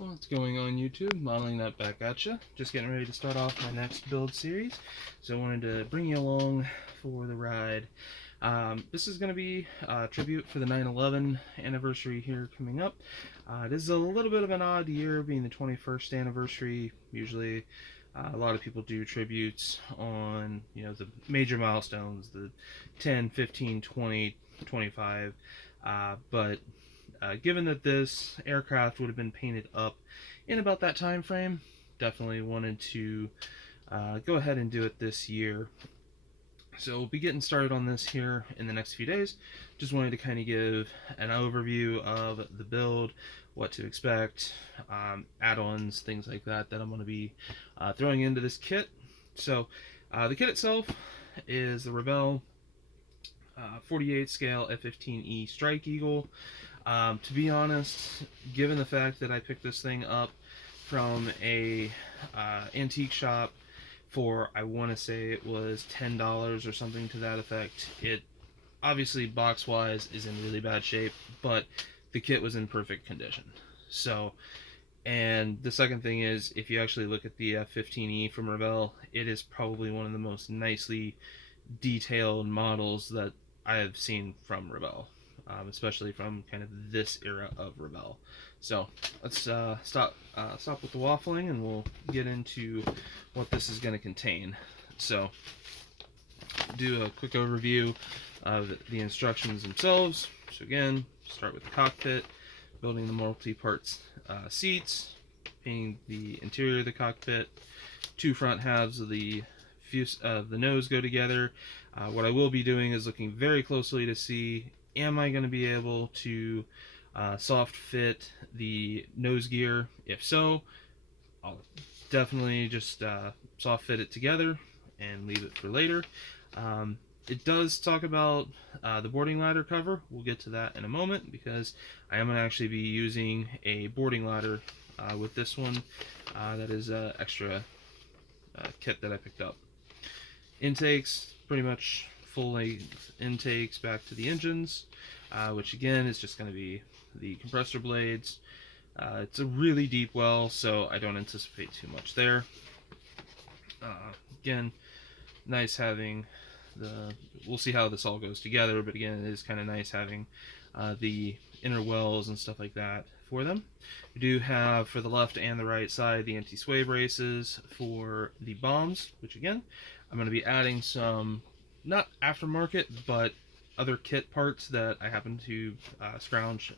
What's going on YouTube? Modeling that back at you. Just getting ready to start off my next build series. So I wanted to bring you along for the ride. This is going to be a tribute for the 9/11 anniversary here coming up. It is a little bit of an odd year being the 21st anniversary. Usually a lot of people do tributes on, the major milestones, the 10, 15, 20, 25. But given that this aircraft would have been painted up in about that time frame, definitely wanted to go ahead and do it this year. So we'll be getting started on this here in the next few days. Just wanted to kind of give an overview of the build, what to expect, add-ons, things like that I'm going to be throwing into this kit. So the kit itself is the Revell 48 scale F-15E Strike Eagle. To be honest, given the fact that I picked this thing up from a antique shop for, I want to say it was $10 or something to that effect, it obviously box wise is in really bad shape, but the kit was in perfect condition. So, and the second thing is, if you actually look at the F-15E from Revell, it is probably one of the most nicely detailed models that I have seen from Revell. Especially from kind of this era of Revell. So let's stop with the waffling, and we'll get into what this is going to contain. So do a quick overview of the instructions themselves. So again, start with the cockpit, building the multi-parts seats, painting the interior of the cockpit. Two front halves of the nose go together. What I will be doing is looking very closely to see, am I going to be able to soft fit the nose gear? If so, I'll definitely just soft fit it together and leave it for later. It does talk about the boarding ladder cover. We'll get to that in a moment, because I am going to actually be using a boarding ladder with this one. That is an extra kit that I picked up. Intakes, pretty much full-length intakes back to the engines, which again is just going to be the compressor blades. It's a really deep well, so I don't anticipate too much there. Again, nice having we'll see how this all goes together, but again, it is kind of nice having the inner wells and stuff like that for them. We do have, for the left and the right side, the anti-sway braces for the bombs, which again, I'm going to be adding some, not aftermarket, but other kit parts that I happen to scrounge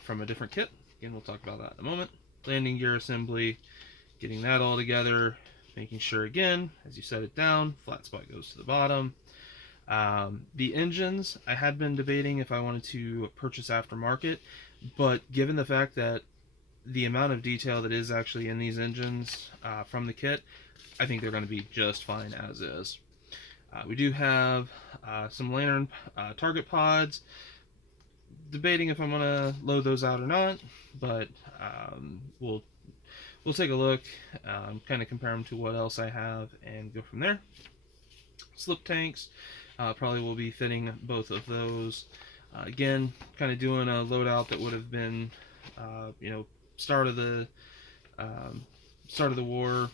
from a different kit. Again, we'll talk about that in a moment. Landing gear assembly, getting that all together, making sure, again, as you set it down, flat spot goes to the bottom. The engines, I had been debating if I wanted to purchase aftermarket, but given the fact that the amount of detail that is actually in these engines from the kit, I think they're going to be just fine as is. We do have some lantern target pods. Debating if I'm going to load those out or not, but we'll take a look, kind of compare them to what else I have, and go from there. Slip tanks, probably will be fitting both of those. Again, kind of doing a loadout that would have been, start of the war.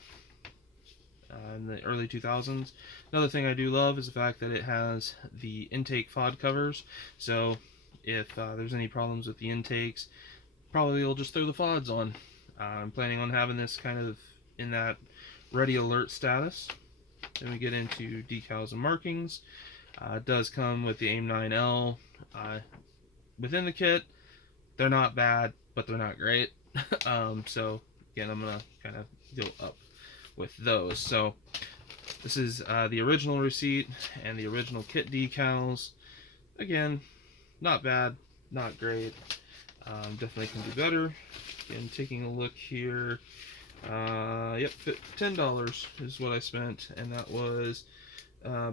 In the early 2000s. Another thing I do love is the fact that it has the intake FOD covers, so if there's any problems with the intakes, probably you'll just throw the FODs on. I'm planning on having this kind of in that ready alert status. Then we get into decals and markings. It does come with the AIM-9L within the kit. They're not bad, but they're not great. So again, I'm going to kind of go up with those. So this is the original receipt and the original kit decals. Again, not bad, not great. Definitely can do better. Again, taking a look here, yep, $10 is what I spent, and that was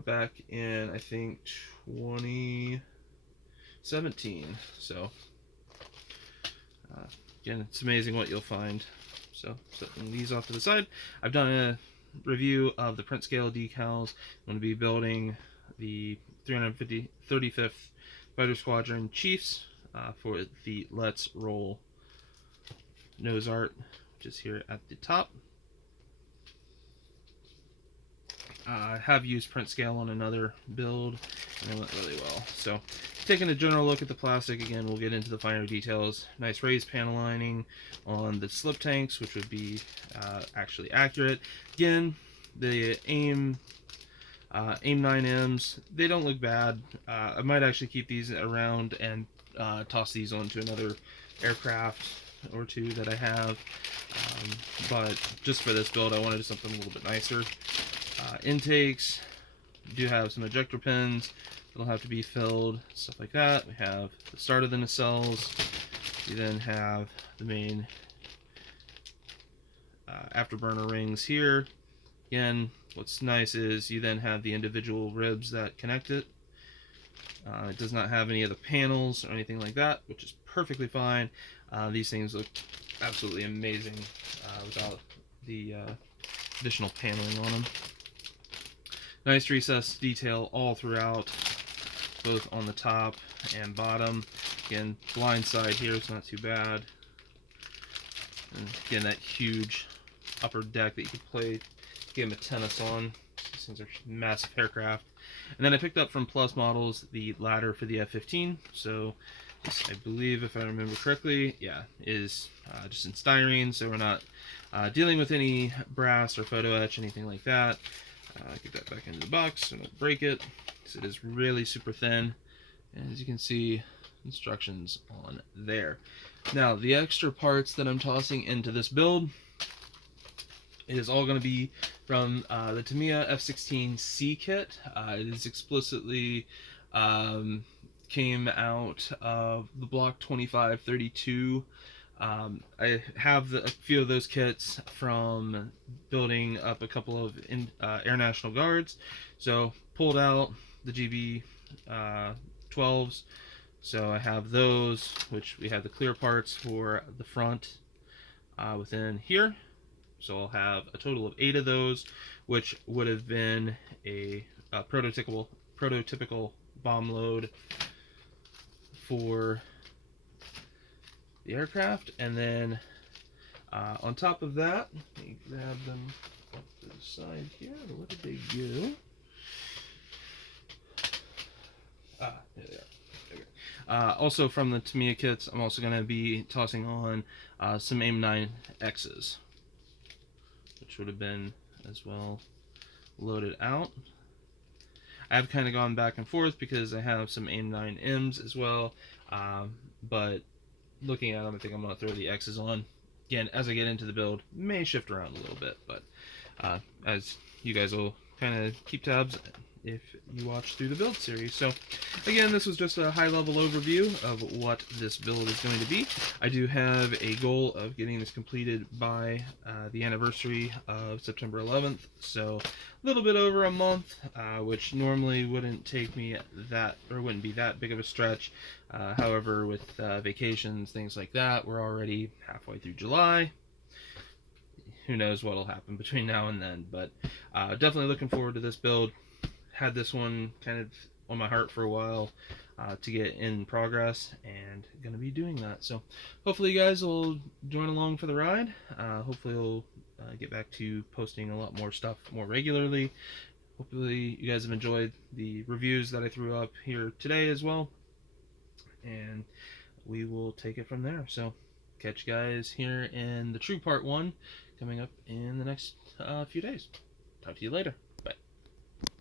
back in, I think, 2017. So again, it's amazing what you'll find. So setting these off to the side, I've done a review of the print scale decals. I'm going to be building the 35th Fighter Squadron Chiefs for the Let's Roll nose art, which is here at the top. I have used print scale on another build, and it went really well. So, taking a general look at the plastic, again, we'll get into the finer details. Nice raised panel lining on the slip tanks, which would be actually accurate. Again, the AIM-9Ms, they don't look bad. I might actually keep these around and toss these onto another aircraft or two that I have. But just for this build, I wanted something a little bit nicer. Intakes do have some ejector pins that'll have to be filled, stuff like that. We have the start of the nacelles. We then have the main afterburner rings here. Again, what's nice is you then have the individual ribs that connect it. It does not have any of the panels or anything like that, which is perfectly fine. These things look absolutely amazing without the additional paneling on them. Nice recessed detail all throughout, both on the top and bottom. Again, blind side here is not too bad. And again, that huge upper deck that you could play game of tennis on. These things are massive aircraft. And then I picked up from Plus Models the ladder for the F-15. So this, I believe, if I remember correctly, yeah, is just in styrene, so we're not dealing with any brass or photo etch, anything like that. Get that back into the box so I don't break it. So it is really super thin. And as you can see, instructions on there. Now, the extra parts that I'm tossing into this build, it is all going to be from the Tamiya F-16C kit. It is explicitly came out of the Block 2532. I have a few of those kits from building up a couple of Air National Guards. So pulled out the GB-12s. So I have those, which we have the clear parts for the front within here. So I'll have a total of 8 of those, which would have been a prototypical bomb load for the aircraft. And then on top of that, let me grab them up to the side here. Where did they go? There they are. Also from the Tamiya kits, I'm also going to be tossing on some AIM-9Xs, which would have been as well loaded out. I've kind of gone back and forth because I have some AIM-9Ms as well, but looking at them, I think I'm going to throw the X's on. Again, as I get into the build, may shift around a little bit, but as you guys will kind of keep tabs if you watch through the build series. So again, this was just a high-level overview of what this build is going to be. I do have a goal of getting this completed by the anniversary of September 11th, so a little bit over a month, which normally wouldn't take me that, or wouldn't be that big of a stretch. However, with vacations, things like that, we're already halfway through July. Who knows what'll happen between now and then, but definitely looking forward to this build. Had this one kind of on my heart for a while to get in progress, and going to be doing that. So hopefully you guys will join along for the ride. Hopefully we'll get back to posting a lot more stuff more regularly. Hopefully you guys have enjoyed the reviews that I threw up here today as well, and we will take it from there. So catch you guys here in the true part 1 coming up in the next few days. Talk to you later.